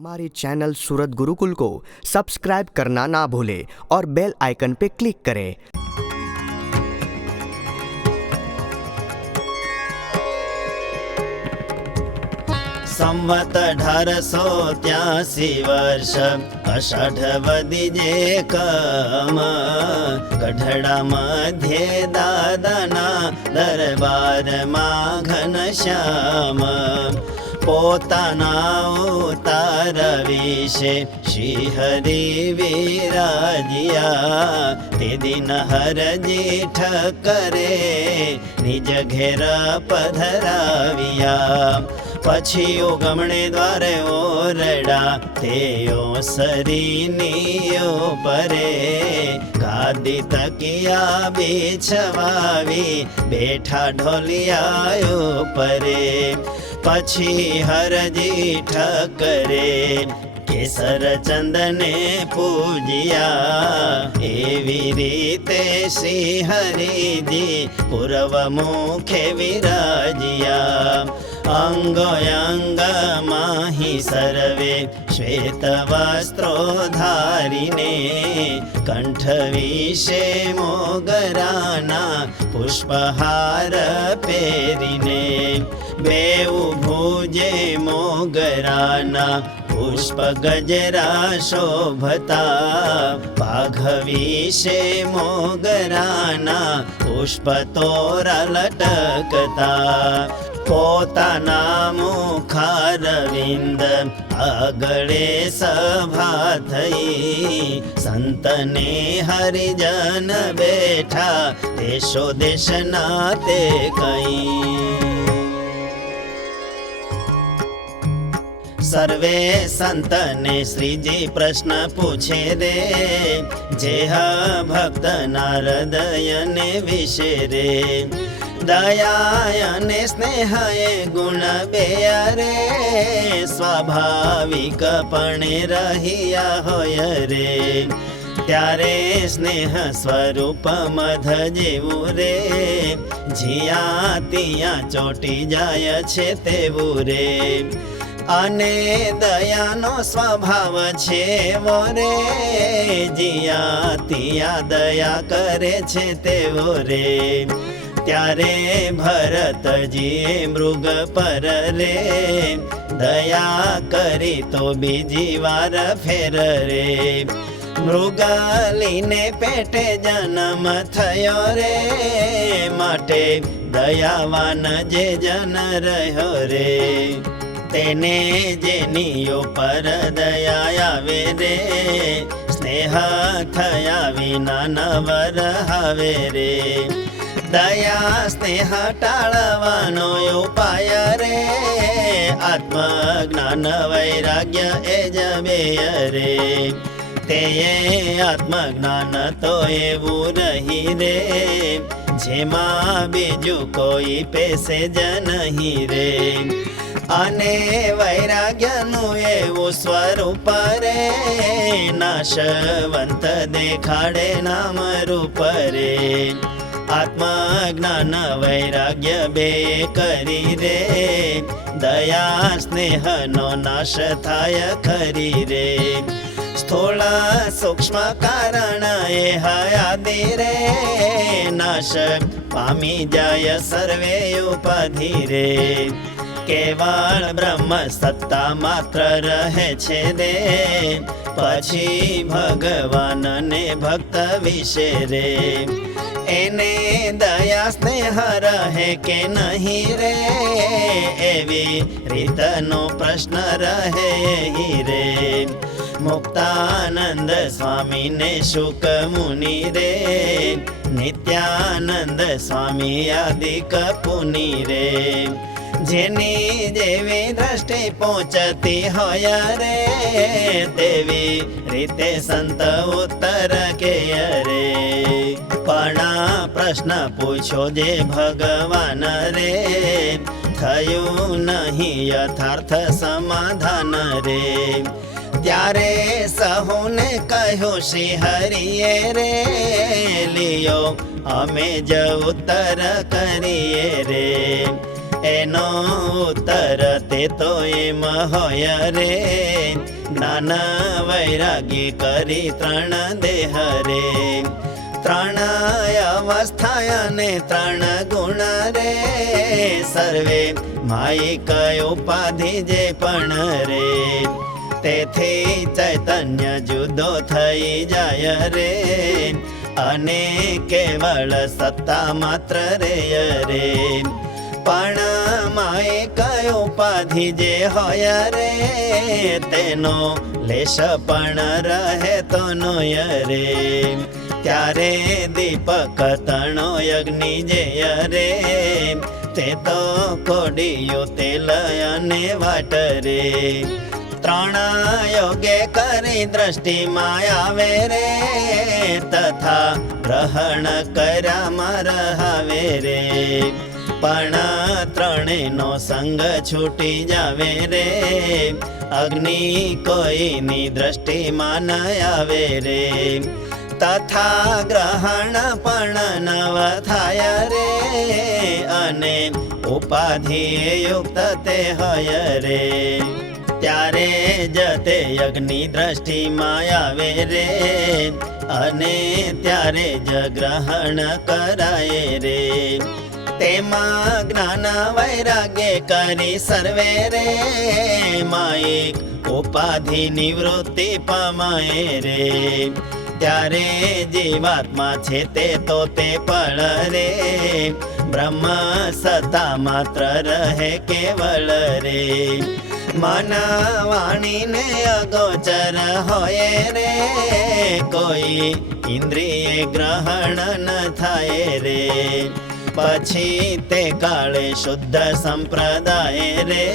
हमारे चैनल सूरत गुरुकुल को सब्सक्राइब करना ना भूलें और बेल आइकन पे क्लिक करें। संवत 1883 वर्ष अषाढ़ वदिजे कम गढ़ड़ा मध्य दादाना दरबार में घनश्याम पोताना उतार विषे श्रीहरि विराजिया ते दिन हरजी ठकरे निज घेर पधराविया पछी उगमणे द्वारे ओरडा तेओ सरीनियो परे गादी तकिया बिछवावी बेठा ढोलियायो परे पछी हरजी ठकरे केसर चंदने पूजिया एवी रीते श्री हरिजी पूर्व मुखे विराजिया अंगोयंग माही सर्वे श्वेत वस्त्रो धारिने कंठ विषे मोगराना पुष्पहार पेरिने बेउ भुजे मोगराना पुष्प गजरा शोभता पाघ विषे मोगराना पुष्प तोरा लटकता पोताना मुखारविंद आगळे सभा थई संतने हरिजन बेठा देशो देश नाते कई सर्वे संतने श्रीजी प्रश्न पूछे दे जेह भक्त नारदयने विषे रे दयायने स्नेह गुण बेयरे स्वाभाविकपणे रहिया होय रे त्यारे स्नेह स्वरूप मध जेवू रे जिया तिया चोटी जाय छे तेवू रे अने दयानो स्वभाव छे वो रे जिया तिया दया करे छे तेवो रे त्यारे भरतजीए मृग पर रे दया करी तो बीजी वार फेर रे मृगालीने पेटे जन्म थयो रे माटे दयावान जे जन रह्यो रे तेने जेनियो पर दया आवे रे स्नेह थया विना नवर हावे रे दया स्नेह टाळवानो उपाय रे आत्मज्ञान वैराग्य एजबेय रे तेये आत्मज्ञान तो एवू रही रे जेमा बीजू कोई पेसेज नहीं रे अने वैराग्यनु एवू स्वरूप रे नाशवंत देखाडे नाम रूप रे आत्मज्ञान वैराग्य बे करी रे दया स्नेह नो नाश थाय खरी रे स्थूल सूक्ष्म कारण आदि रे नाश पामी जाय सर्वे उपाधि रे केवल ब्रह्म सत्ता मात्र रहे छे दे पछी भगवान ने भक्त विषे रे एने दया स्नेह रहे के नहीं रे एवी रीतनो प्रश्न रहे ही रे मुक्तानंद स्वामी ने शुक मुनि रे नित्यानंद स्वामी आदि कपुनि रे जेनी जेवी दृष्टि पहुंचती होय रे तेवी रीते संत उत्तर के रे पणा प्रश्न पूछो जे भगवान रे थयु नहीं यथार्थ समाधान रे त्यारे सहुने कहो श्री हरिये रे लियो अमे ज उत्तर करिए रे एनो उत्तर ते तो एम होय रे જ્ઞાન વૈરાગ્ય કરી ત્રણ દેહ રે, ત્રણ અવસ્થા અને ત્રણ ગુણ રે, સર્વે માયિક ઉપાધિ જે પણ રે, તેથી ચૈતન્ય જુદો થઈ જાય રે, અને કેવળ સત્તા માત્ર રે રે, પણ માયિક ઉપાધિ જે હોય રે, તેનો લેશ પણ રહે તો નોય રે, ત્યારે દીપક તણો અગ્નિ જે રે, તે તો કોડિયું તેલ અને વાટ રે, ત્રણ યોગે કરી દ્રષ્ટિમાં આવે રે, તથા ગ્રહણ કર્યામાં રહાવે રે, પણ ત્રણેયનો સંગ છૂટી જાવે રે, અગ્નિ કોઈની દ્રષ્ટિમાં ન આવે રે, તથા ગ્રહણ પણ નવ થાય રે, અને ઉપાધિ યુક્ત તે હોય રે, ત્યારે જ તે અગ્નિ દ્રષ્ટિમાં આવે રે, અને ત્યારે જ ગ્રહણ કરાય રે, તેમાં જ્ઞાન વૈરાગ્ય કરી સર્વે રે, માયિક ઉપાધિ નિવૃત્તિ પામાય રે, ત્યારે જીવાત્મા છે તે તો તે પળ રે, બ્રહ્મ સત્તા માત્ર રહે કેવળ રે, મન વાણી ને અગોચર હોય રે, કોઈ ઇન્દ્રિય ગ્રહણ ન થાય રે, પછી તે કાળે શુદ્ધ સંપ્રદાય રે,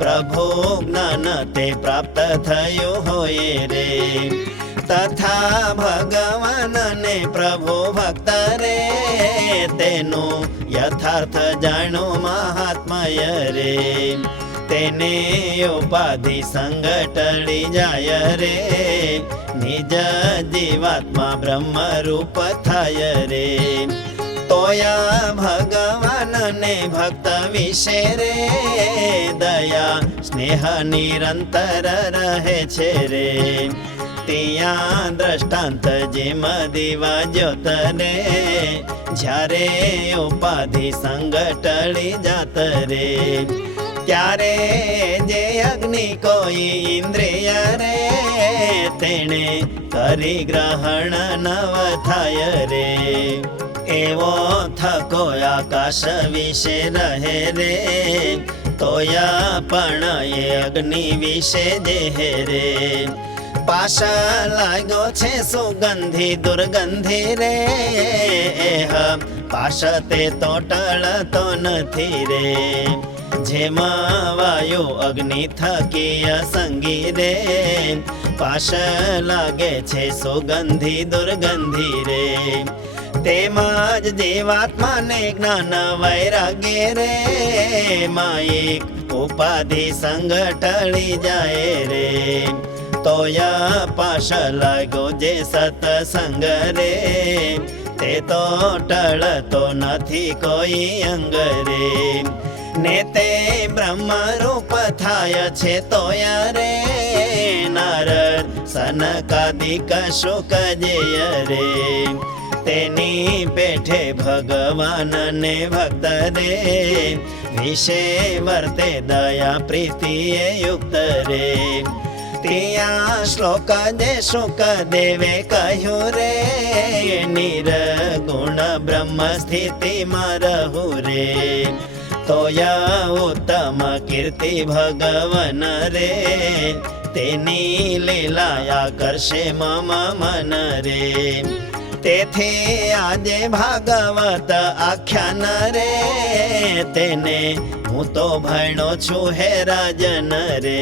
પ્રભુ જ્ઞાન તે પ્રાપ્ત થયું હોય રે, તથા ભગવાન ને પ્રભુ ભક્ત રે, તેનું યથાર્થ જાણું મહાત્મય રે, તેને ઉપાધિ સંગ ટળી જાય રે, નિજ જીવાત્મા બ્રહ્મ રૂપ થાય રે, તોયા ભગવાન ને ભક્ત વિશે રે, દયા સ્નેહ નિરંતર રહે છે રે, ત્યાં દ્રષ્ટાંત જેમ દીવા જ્યોત રે, જ્યારે ઉપાધિ સંગ ટળી જાત રે, ત્યારે જે અગ્નિ કોઈ ઇન્દ્રિય રે, તેણે કરી ગ્રહણ નવ થાય રે, એવો થકો આકાશ વિશે રહે રે, તોયા પણ એ અગ્નિ વિશે જે રે, પાશ લાગ્યો છે સુગંધી દુર્ગંધી રે, પાશ તે તો ટળતો નથી રે, જેમાં વાયુ અગ્નિ થકી અસંગી રે, પાશ લાગે છે સુગંધી દુર્ગંધી રે, તેમાં જ જીવાત્માને જ્ઞાન વૈરાગ્ય રે, માયિક ઉપાધિ સંગ ટળી જાય રે, તોયા પાશ લાગ્યો જે સત્સંગ રે, તે તો ટળતો નથી કોઈ અંગ રે, ને તે બ્રહ્મ રૂપ થાય છે તોયા રે, નારદ સનકાદિક શુક જય રે, તેની પેઠે ભગવાન ને ભક્ત રે, વિશે વર્તે દયા પ્રીતિએ યુક્ત રે, ત્યાં શ્લોક જે શુક દેવે કહ્યું રે, નિર્ગુણ બ્રહ્મ સ્થિતિમાં રહું રે, તોયા ઉત્તમ કીર્તિ ભગવાન રે, તેની લીલા કરશે મમ મન રે, તેથી આજે ભાગવત આખ્યાન રે, તેને હું તો ભણ્યો છું હે રાજન રે,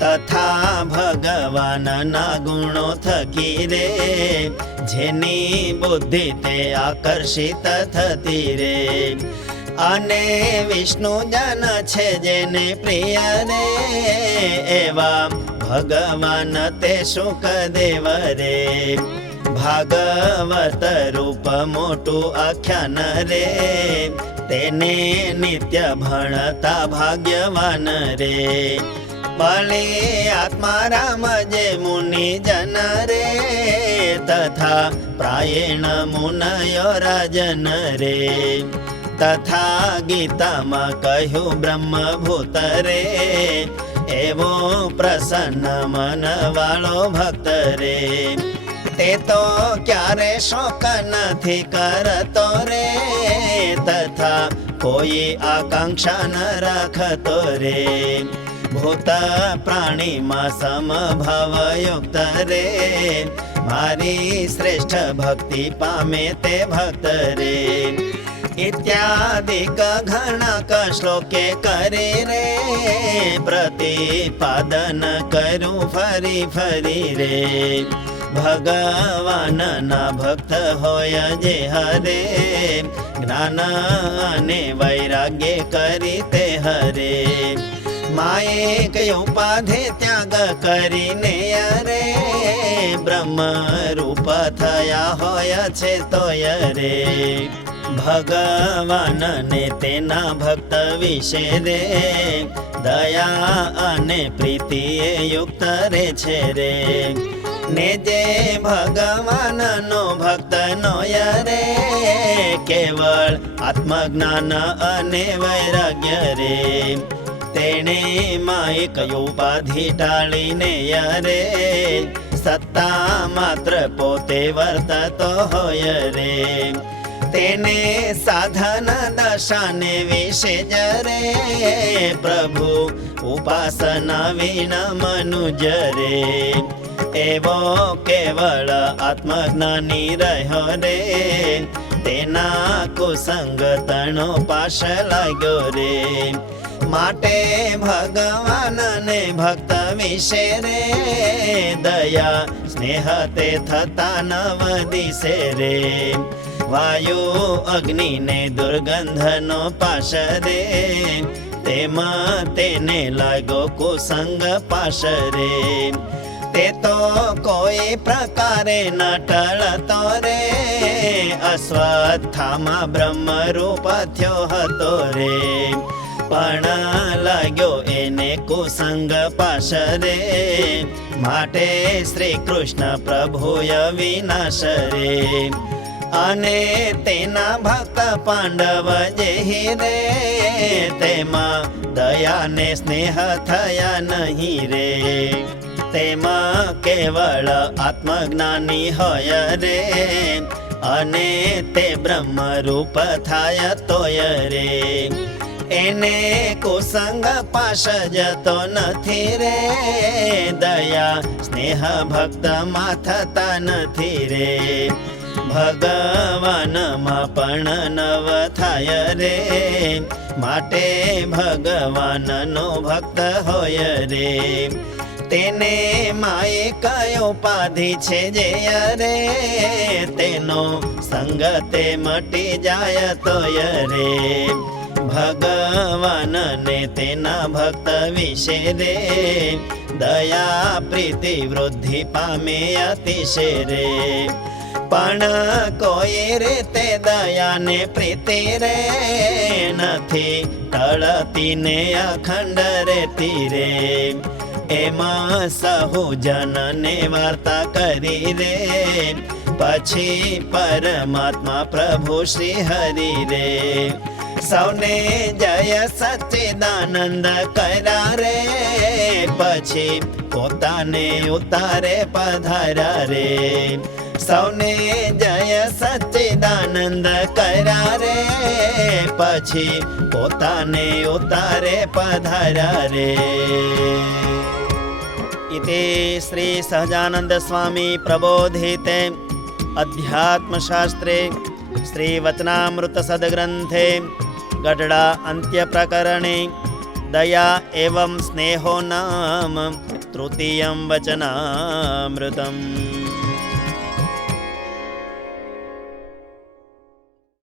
તથા ભગવાનના ગુણો થકી રે, જેની બુદ્ધિ તે આકર્ષિત થતી રે, અને વિષ્ણુ જન છે જેને પ્રિય રે, એવા ભગવાન તે શુકદેવ રે, ભાગવત રૂપ મોટું આખ્યાન રે, તેને નિત્ય ભણતા ભાગ્યવાન રે, बले आत्मा राम जे मुनि जन रे, तथा प्रायेण मुनयो राजन रे। तथा गीता में कहु ब्रह्मभूत रे, एवो प्रसन्न मन वालो भक्त रे। ते तो क्यारे शोक नथी करतो रे, तथा कोई आकांक्षा न राखतो रे। भूत प्राणी में समभाव युक्त रे, मारी श्रेष्ठ भक्ति पामे ते भक्त रे। इत्यादिक घणक श्लोके करे रे, प्रतिपादन करूं फरी फरी रे। भगवान ना भक्त होय जे हरे, ज्ञान अने वैराग्य करी ते हरे। माए कई उपाधि त्याग करीने अरे, ब्रह्म रूप थया होय छे तोय रे। भगवान ने तेना भक्त विषे रे, दया अने प्रीति युक्त रे छे रे। ने जे भगवान नो भक्त नोय रे, केवल आत्मज्ञान अने वैराग्य रे। तेणे मायिक उपाधि टाळीने रे, सत्ता मात्र पोते वर्ततो होय रे। तेने साधन दशाने विषे जरे, प्रभु उपासना विना मनुज रे। एवो केवल आत्मज्ञानी रह्यो रे, तेना कुसंग तणो पाश लाग्यो रे। माटे भगवान ने भक्त विषे रे, दया स्नेह ते थता नव दिसे रे। वायु अग्नि ने दुर्गंध नो पाश रे, तेमा तेने लागो कुसंग पाश रे। ते तो कोई प्रकारे न टळतो रे, अश्वत्थामा ब्रह्म रूप थयो हतो रे। पण लाग्यो एने कुसंग पाश रे, माटे श्री कृष्ण प्रभुय विनाश रे। अने तेना भक्त पांडव जेहि रे, तेमा दया ने स्नेह थया नहीं रे। तेमा केवल आत्मज्ञानी होय रे, अने ते ब्रह्म रूप थाय तोय रे। एने कुसंग पाश जतो नथी रे, दया स्नेह भक्त मा थता नथी रे। भगवान मा पण नव थाय रे, माटे भगवान नो भक्त होय रे। तेने माए कयो उपाधि छे जे रे, तेनो संग ते मटी जाय तोय रे। भगवान ने तेना भक्त विषे रे, दया प्रीति वृद्धि पामे अतिशय रे। पण कोई रे ते दया ने प्रीति रे, नथी टळती ने अखंड रेती रे। एमा सहु जन ने वार्ता करी रे, पछी परमात्मा प्रभु श्री हरि रे। सौने जय सच्चिदानंद करा रे, पछी पोताने उतारे पधारा रे। सौने जय सच्चिदानंद करा रे, पछी पोताने उतारे पधारा रे। इति श्री सहजानंद स्वामी प्रबोधिते अध्यात्मशास्त्रे श्री वचनामृत सद्ग्रंथे गढडा अंत्य प्रकरणे दया एवं स्नेहो नाम तृतीयं वचनामृतम्।